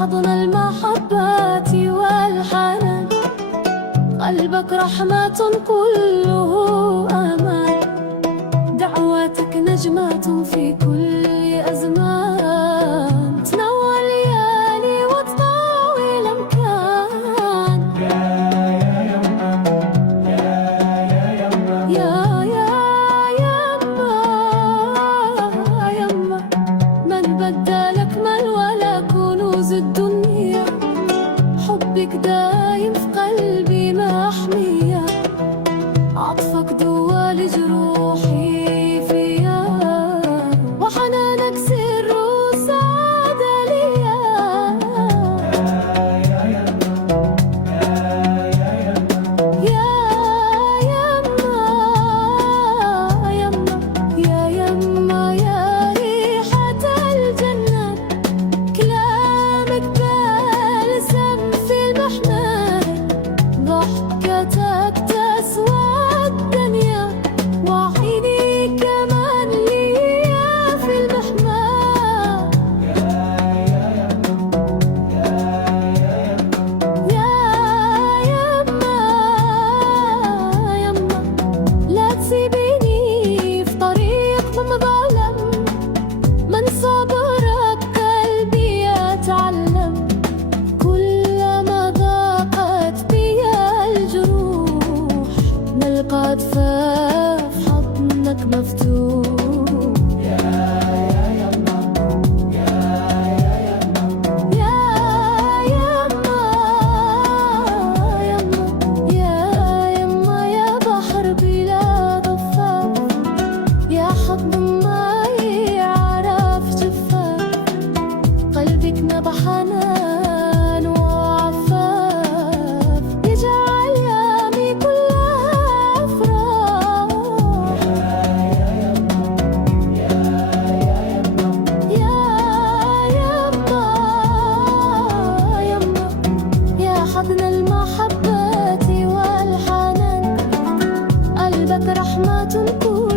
حضن المحبة والحنان، قلبك رحمة كله أمان، دعواتك نجمة في كل أزمان، تنور ليالي وتضوي الأمكان. يما من بدلك من ولا كنوز الدنيا، حبك دايم في قلبي محمية، عطفك دوال جروحي فيا، وحنانك سر وسعادة ليا. يما يا ريحة الجنة، كلامك بلسم في المحمر، ضحكتك تسوى الدنيا، وعيني كمان ليا في المحمر. يما لا تسيبيني في طريق مظلم، من صبرك قلبي يتعلم، كلما ضاقت بي الجروح، نلقى دفاف حضنك مفتوح. يا بحر بلا ضفاف، يا حضن ما يعرف جفاف، قلبك نبع حنان وعفاف، يجعل يامي كلها أفراح. يما يا حضن المحبة والحنان، قلبك رحمة كل